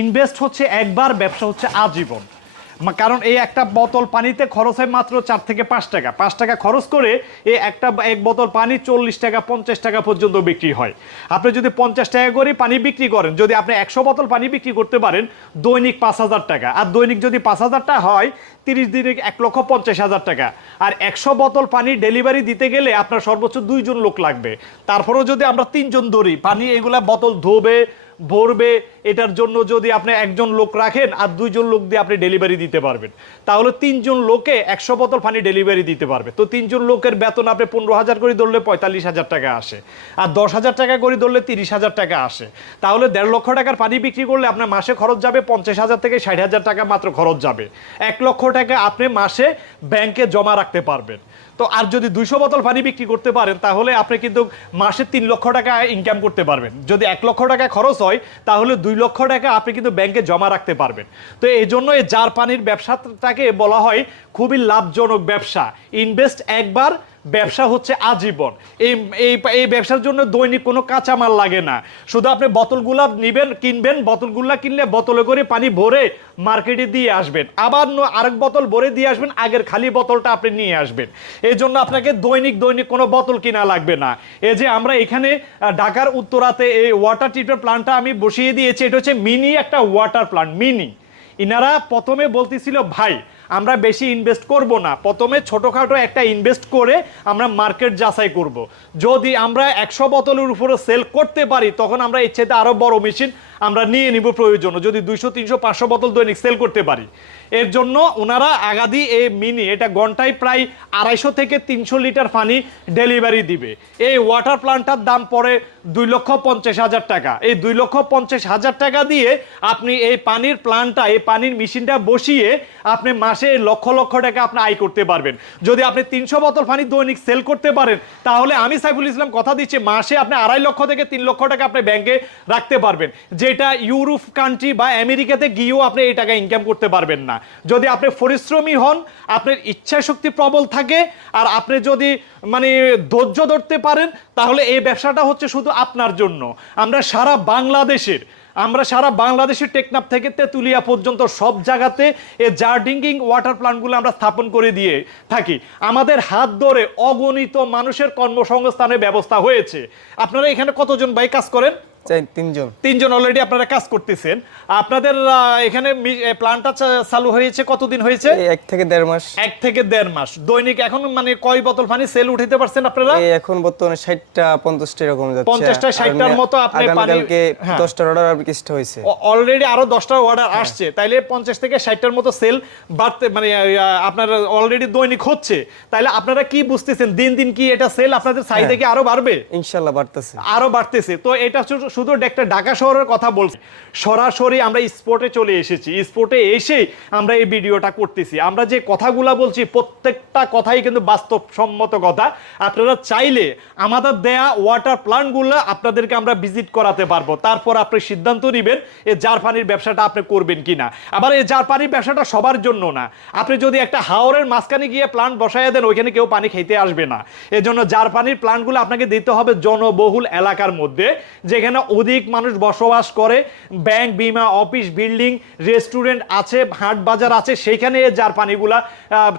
Invest হচ্ছে একবার, ব্যবসা হচ্ছে আজীবন। কারণ এই একটা বোতল পানিতে খরচ হয় মাত্র চার থেকে পাঁচ টাকা। পাঁচ টাকা খরচ করে এই একটা এক বোতল পানি চল্লিশ টাকা, পঞ্চাশ টাকা পর্যন্ত বিক্রি হয়। আপনি যদি পঞ্চাশ টাকা করে পানি বিক্রি করেন, যদি আপনি একশো বোতল পানি বিক্রি করতে পারেন, দৈনিক পাঁচ হাজার টাকা। আর দৈনিক যদি পাঁচ হাজারটা হয়, তিরিশ দিনে এক লক্ষ পঞ্চাশ হাজার টাকা। আর একশো বোতল পানি ডেলিভারি দিতে গেলে আপনার সর্বোচ্চ দুইজন লোক লাগবে। তারপরেও যদি আমরা তিনজন ধরি, পানি এগুলা বোতল ধোবে ভরবে এটার জন্য যদি আপনি একজন লোক রাখেন আর দুইজন লোক দিয়ে আপনি ডেলিভারি দিতে পারবেন। তাহলে তিনজন লোকে একশো বোতল পানি ডেলিভারি দিতে পারবে। তো তিনজন লোকের বেতন আপনি পনেরো হাজার করে ধরলে পঁয়তাল্লিশ হাজার টাকা আসে। আর দশ হাজার টাকা করে ধরলে তিরিশ হাজার টাকা আসে। তাহলে দেড় লক্ষ টাকার পানি বিক্রি করলে আপনার মাসে খরচ যাবে পঞ্চাশ হাজার থেকে ষাট হাজার টাকা মাত্র খরচ যাবে। এক লক্ষ টাকা আপনি মাসে ব্যাংকে জমা রাখতে পারবেন। তো আর যদি দুইশো বোতল পানি বিক্রি করতে পারেন, তাহলে আপনি কিন্তু মাসে তিন লক্ষ টাকা ইনকাম করতে পারবেন। যদি এক লক্ষ টাকা খরচ হয় তাহলে দুই লক্ষ টাকা আপনি কিন্তু ব্যাংকে জমা রাখতে পারবেন। তো এই জন্য এই জার পানির ব্যবসাটাকে বলা হয় খুবই লাভজনক ব্যবসা। ইনভেস্ট একবার ব্যবসা হচ্ছে আজীবন। এই এই এই ব্যবসার জন্য দৈনিক কোনো কাঁচামাল লাগে না। শুধু আপনি বোতলগুলা নিবেন, কিনবেন, বোতলগুলা কিনলে বোতলে করে পানি ভরে মার্কেটে দিয়ে আসবেন। আবার আরেক বোতল ভরে দিয়ে আসবেন, আগের খালি বোতলটা আপনি নিয়ে আসবেন। এই জন্য আপনাকে দৈনিক দৈনিক কোনো বোতল কিনা লাগবে না। এই যে আমরা এখানে ঢাকার উত্তরাতে এই ওয়াটার ট্রিটমেন্ট প্ল্যান্টটা আমি বসিয়ে দিয়েছি, এটা হচ্ছে মিনি একটা ওয়াটার প্ল্যান্ট মিনি। ইনারা প্রথমে বলতেছিল, ভাই আমরা বেশি ইনভেস্ট করব না। প্রথমে ছোটোখাটো একটা ইনভেস্ট করে আমরা মার্কেট যাচাই করব। যদি আমরা একশো বোতলের উপরে সেল করতে পারি, তখন আমরা ইচ্ছেতে আরও বড় মেশিন আমরা নিয়ে নিব প্রয়োজন। যদি দুইশো, তিনশো, পাঁচশো বোতল দৈনিক সেল করতে পারি। এর জন্য ওনারা আগাদি এই মিনি, এটা ঘন্টায় প্রায় আড়াইশো থেকে তিনশো লিটার পানি ডেলিভারি দিবে। এই ওয়াটার প্লান্টটার দাম পড়ে দুই লক্ষ পঞ্চাশ হাজার টাকা। এই দুই লক্ষ পঞ্চাশ হাজার টাকা দিয়ে আপনি এই পানির প্লান্টটা এই পানির মেশিনটা বসিয়ে আপনি মাসে লক্ষ লক্ষ টাকা আপনি আয় করতে পারবেন। যদি আপনি তিনশো বোতল পানি দৈনিক সেল করতে পারেন, তাহলে আমি সাইফুল ইসলাম কথা দিচ্ছি, মাসে আপনি আড়াই লক্ষ থেকে তিন লক্ষ টাকা আপনি ব্যাংকে রাখতে পারবেন। যেটা ইউরোপ কান্ট্রি বা আমেরিকাতে গিয়েও আপনি এই টাকা ইনকাম করতে পারবেন না। যদি আপনি পরিশ্রমী হন, আপনার ইচ্ছা শক্তি প্রবল থাকে, আর আপনি যদি মানে ধৈর্য ধরতে পারেন, তাহলে এই ব্যবসাটা হচ্ছে শুধু আপনার জন্য। আমরা সারা বাংলাদেশের, আমরা সারা বাংলাদেশের টেকনাপ থেকে তেঁতুলিয়া পর্যন্ত সব জায়গাতে এই জার্ডিঙ্গিং ওয়াটার প্ল্যান্টগুলো আমরা স্থাপন করে দিয়ে থাকি। আমাদের হাত ধরে অগণিত মানুষের কর্মসংস্থানের ব্যবস্থা হয়েছে। আপনারা এখানে কতজন ভাই কাজ করেন? তিনজন। তিনজন অলরেডি আপনারা কাজ করতেছেন। আপনাদের এখানে প্ল্যানটা চালু হয়েছে কতদিন হয়েছে? এক থেকে দেড় মাস। এক থেকে দেড় মাস। দৈনিক এখন মানে কয় বোতল পানি সেল উঠাতে পারছেন আপনারা? এখন বর্তমানে ষাটটা পঞ্চাশটা এরকম যাচ্ছে। 50টা, 60টার মতো আপনি পানি- হ্যাঁ। অর্ডার কিস্ট হয়েছে। অলরেডি আরও দশটা অর্ডার আসছে। তাইলে পঞ্চাশ থেকে ষাটটার মতো সেল বাড়তে মানে আপনার অলরেডি দৈনিক হচ্ছে। তাইলে আপনারা কি বুঝতেছেন? দিন দিন কি এটা সেল আপনাদের চাহিদা কি আরও বাড়বে? ইনশাল্লাহ বাড়তেছে। আরও বাড়তেছে। তো এটা শুধু- একটা ঢাকা শহরের কথা বলছি। সরাসরি আমরা স্পোর্টে চলে এসেছি। স্পোর্টে এসে আমরা এই ভিডিওটা করতেছি। আমরা যে কথাগুলা বলছি, প্রত্যেকটা কথাই কিন্তু বাস্তবসম্মত কথা। আপনারা চাইলে আমাদের দেয়া ওয়াটার প্ল্যান্টগুলো আপনাদেরকে আমরা ভিজিট করাতে পারব। তারপর আপনি সিদ্ধান্ত নেবেন এই জার পানির ব্যবসাটা আপনি করবেন কিনা। আবার এই জার পানির ব্যবসাটা সবার জন্য না। আপনি যদি একটা হাওরের মাঝখানে গিয়ে প্ল্যান্ট বসাইয়া দেন, ওইখানে কেউ পানি খেতে আসবে না। এজন্য জার পানির প্ল্যান্টগুলো আপনাকে দিতে হবে জনবহুল এলাকার মধ্যে, যেখানে অধিক মানুষ বসবাস করে। ব্যাংক, বিমা, অফিস, বিল্ডিং, রেস্টুরেন্ট আছে, হাট বাজার আছে সেইখানে এই জার পানিগুলা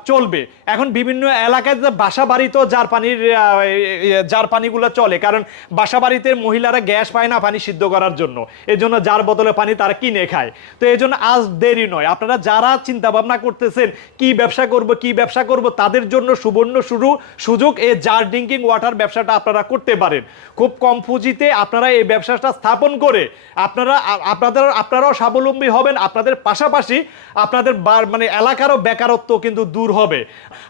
চলবে। এখন বিভিন্ন এলাকায় বাসা বাড়িতেও জার পানির এ- এ- জার পানিগুলো চলে, কারণ বাসা বাড়িতে মহিলারা গ্যাস পায় না পানি সিদ্ধ করার জন্য। এই জন্য জার বদলে পানি তারা কিনে খায়। তো এই জন্য আজ দেরি নয়। আপনারা যারা চিন্তা ভাবনা করতেছেন, কি ব্যবসা করব, কি ব্যবসা করব, তাদের জন্য সুবর্ণ শুরু সুযোগ এই জার ড্রিঙ্কিং ওয়াটার ব্যবসাটা আপনারা করতে পারেন। খুব কম পুঁজিতে আপনারা এই ব্যবসাটা স্থাপন করে আপনারা, আপনাদের, আপনারাও স্বাবলম্বী হবেন, আপনাদের পাশাপাশি আপনাদের মানে এলাকারও বেকারত্ব কিন্তু দূর হবে।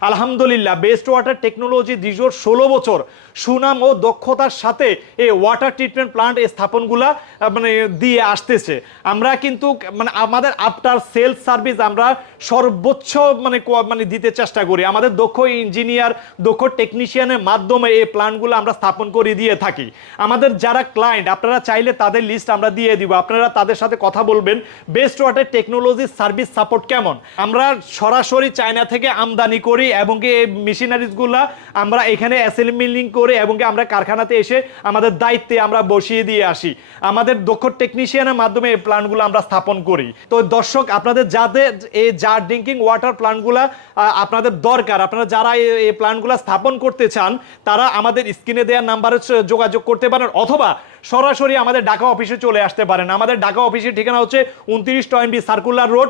আলহামদুলিল্লাহ, বেস্ট ওয়াটার টেকনোলজি দীর্ঘ ষোলো বছর সুনাম ও দক্ষতার সাথে এই ওয়াটার ট্রিটমেন্ট প্লান্ট এই স্থাপনগুলা মানে দিয়ে আসতেছে। আমরা কিন্তু মানে আমাদের আফটার সেলস সার্ভিস আমরা সর্বোচ্চ মানে মানে দিতে চেষ্টা করি। আমাদের দক্ষ ইঞ্জিনিয়ার, দক্ষ টেকনিশিয়ানের মাধ্যমে এই প্ল্যান্টগুলো আমরা স্থাপন করে দিয়ে থাকি। আমাদের যারা ক্লায়েন্ট, আপনারা আপনারা চাইলে তাদের লিস্ট আমরা দিয়ে দিব। আপনারা তাদের সাথে কথা বলবেন। Best water technology service support কেমন? আমরা সরাসরি চায়না থেকে আমদানি করি এবং কি এই মেশিনারিজগুলা আমরা এখানে অ্যাসেম্বলিং করে এবং কি আমরা কারখানাতে এসে আমাদের দায়িত্বে আমরা বসিয়ে দিয়ে আসি। আমাদের দক্ষ টেকনিশিয়ানের মাধ্যমে এই প্ল্যান্টগুলো আমরা স্থাপন করি। তো দর্শক আপনাদের যাদের এই জার ড্রিঙ্কিং ওয়াটার প্ল্যান্টগুলা আহ, আপনাদের দরকার আপনারা যারা এই- প্ল্যান্টগুলো স্থাপন করতে চান তারা আমাদের স্ক্রিনে দেওয়ার নাম্বারে যোগাযোগ করতে পারেন অথবা সরাসরি আমাদের ঢাকা অফিসে চলে আসতে পারেন। আমাদের ঢাকা অফিসের ঠিকানা হচ্ছে উনত্রিশ টোয়েন্টি সার্কুলার রোড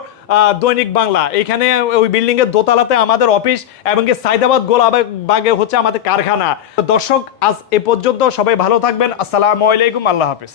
দৈনিক বাংলা। এখানে ওই বিল্ডিং এর দোতলাতে আমাদের অফিস এবং কি সাইদাবাদ গোলাবাগে হচ্ছে আমাদের কারখানা। দর্শক, আজ এ পর্যন্ত সবাই ভালো থাকবেন। আসসালামু আলাইকুম, আল্লাহ হাফিজ।